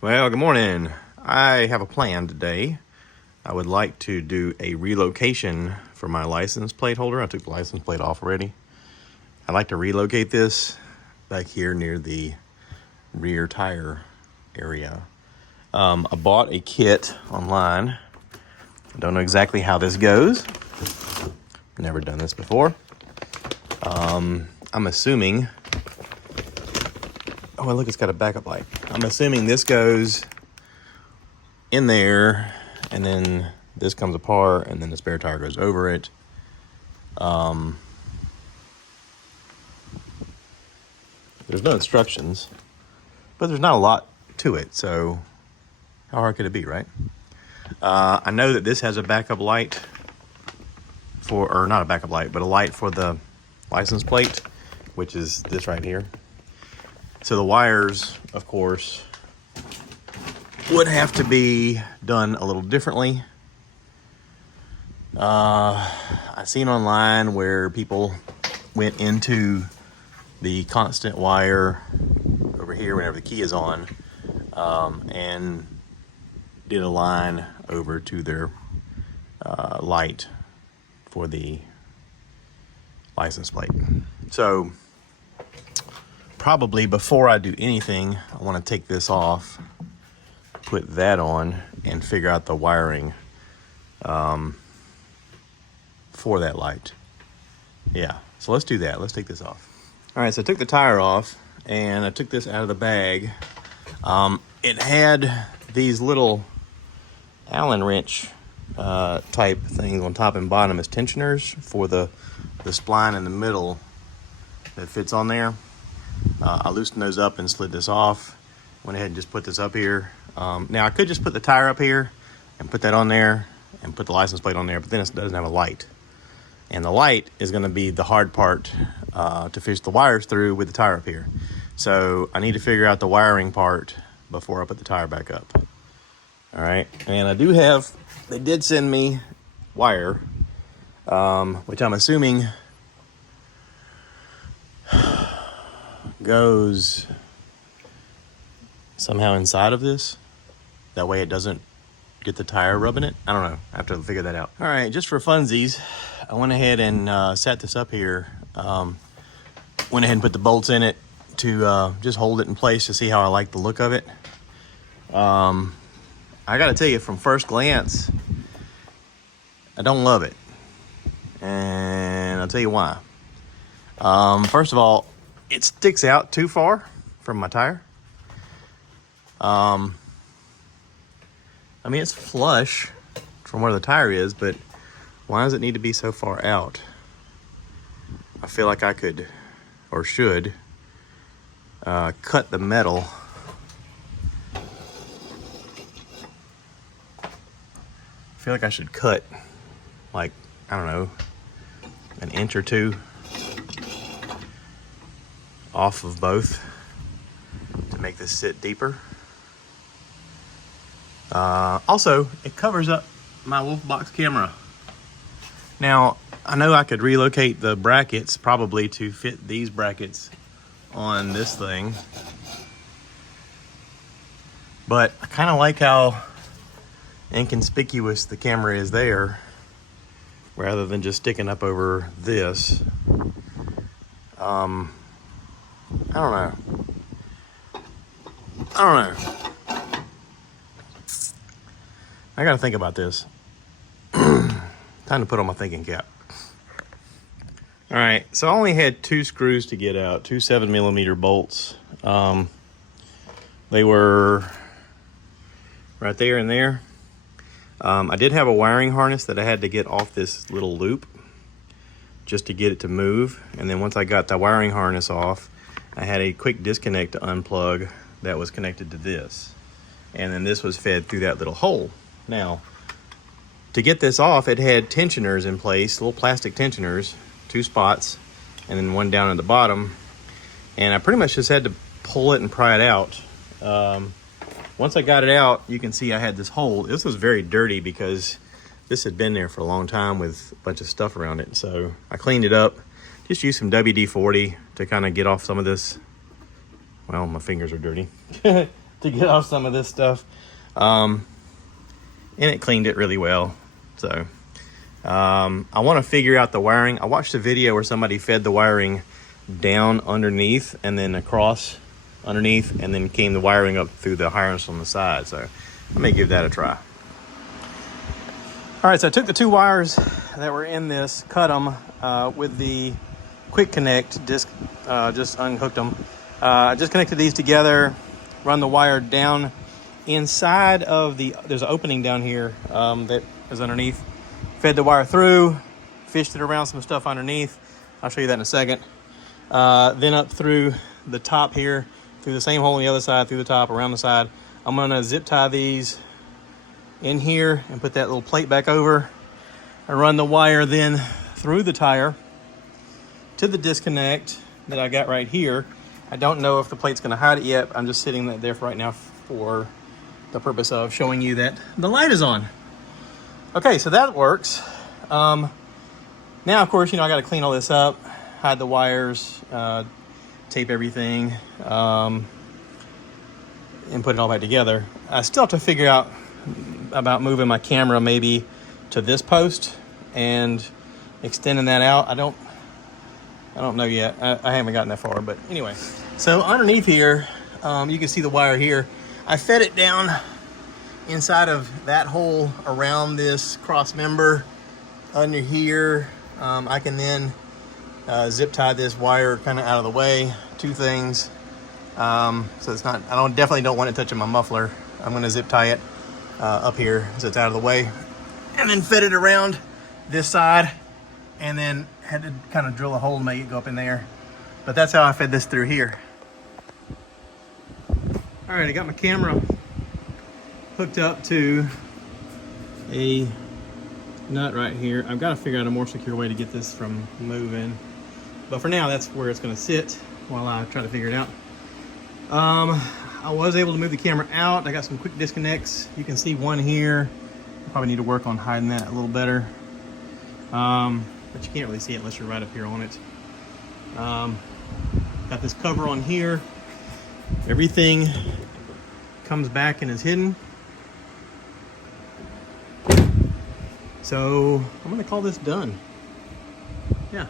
Well, good morning. I have a plan today. I would like to do a relocation for my license plate holder. I took the license plate off already. I'd like to relocate this back here near the rear tire area. I bought a kit online. I don't know exactly how this goes. Never done this before. I'm assuming... Oh, look, it's got a backup light. I'm assuming this goes in there, and then this comes apart, and then the spare tire goes over it. There's no instructions, but there's not a lot to it, so how hard could it be, right? I know that this has a backup light or not a backup light, but a light for the license plate, which is this right here. So the wires, of course, would have to be done a little differently. I've seen online where people went into the constant wire over here whenever the key is on, and did a line over to their light for the license plate. So probably before I do anything, I want to take this off, put that on, and figure out the wiring for that light. Yeah, so let's do that. Let's take this off. All right, so I took the tire off, and I took this out of the bag. It had these little Allen wrench type things on top and bottom as tensioners for the spline in the middle that fits on there. I loosened those up and slid this off. Went ahead and just put this up here. Now I could just put the tire up here and put that on there and put the license plate on there, but then it doesn't have a light. And the light is going to be the hard part to fish the wires through with the tire up here. So I need to figure out the wiring part before I put the tire back up. All right, and I do have, they did send me wire, which I'm assuming goes somehow inside of this. That way it doesn't get the tire rubbing it. I don't know. I have to figure that out. All right, just for funsies, I went ahead and set this up here. Went ahead and put the bolts in it to just hold it in place to see how I like the look of it. I gotta tell you, from first glance, I don't love it. And I'll tell you why. First of all, it sticks out too far from my tire. I mean, it's flush from where the tire is, but why does it need to be so far out? I feel like I could, or should, cut the metal. I feel like I should cut, like, I don't know, an inch or two off of both to make this sit deeper. Also, it covers up my Wolfbox camera. Now, I know I could relocate the brackets probably to fit these brackets on this thing, but I kind of like how inconspicuous the camera is there rather than just sticking up over this. I don't know. I gotta think about this. Time to put on my thinking cap. All right, so I only had 2 screws to get out, 2 7mm bolts. They were right there and there. I did have a wiring harness that I had to get off this little loop just to get it to move. And then once I got the wiring harness off, I had a quick disconnect to unplug that was connected to this. And then this was fed through that little hole. Now, to get this off, it had tensioners in place, little plastic tensioners, 2 spots, and then one down at the bottom. And I pretty much just had to pull it and pry it out. Once I got it out, you can see I had this hole. This was very dirty because this had been there for a long time with a bunch of stuff around it. So I cleaned it up, just used some WD-40 to kind of get off some of this. Well, my fingers are dirty. to get off some of this stuff. And it cleaned it really well. So I want to figure out the wiring. I watched a video where somebody fed the wiring down underneath and then across underneath, and then came the wiring up through the harness on the side. So I may give that a try. All right, so I took the 2 wires that were in this, cut them with the quick connect disc, just unhooked them. Just connected these together, run the wire down inside of there's an opening down here that is underneath. Fed the wire through, fished it around some stuff underneath. I'll show you that in a second. Then up through the top here, through the same hole on the other side, through the top, around the side. I'm gonna zip tie these in here and put that little plate back over and run the wire then through the tire to the disconnect that I got right here. I don't know if the plate's gonna hide it yet. I'm just sitting there for right now for the purpose of showing you that the light is on. Okay, so that works. Now, of course, I gotta clean all this up, hide the wires, tape everything, and put it all back together. I still have to figure out about moving my camera maybe to this post and extending that out. I don't know yet. I haven't gotten that far, but anyway. So underneath here, you can see the wire here. I fed it down inside of that hole around this cross member under here. I can then zip tie this wire kind of out of the way. 2 things. So it's not, definitely don't want it touching my muffler. I'm gonna zip tie it up here so it's out of the way. And then fed it around this side, and then had to kind of drill a hole to make it go up in there. But that's how I fed this through here. All right, I got my camera hooked up to a nut right here. I've got to figure out a more secure way to get this from moving. But for now, that's where it's going to sit while I try to figure it out. I was able to move the camera out. I got some quick disconnects. You can see one here. I probably need to work on hiding that a little better. But you can't really see it unless you're right up here on it. Got this cover on here. Everything comes back and is hidden. So I'm gonna call this done. Yeah.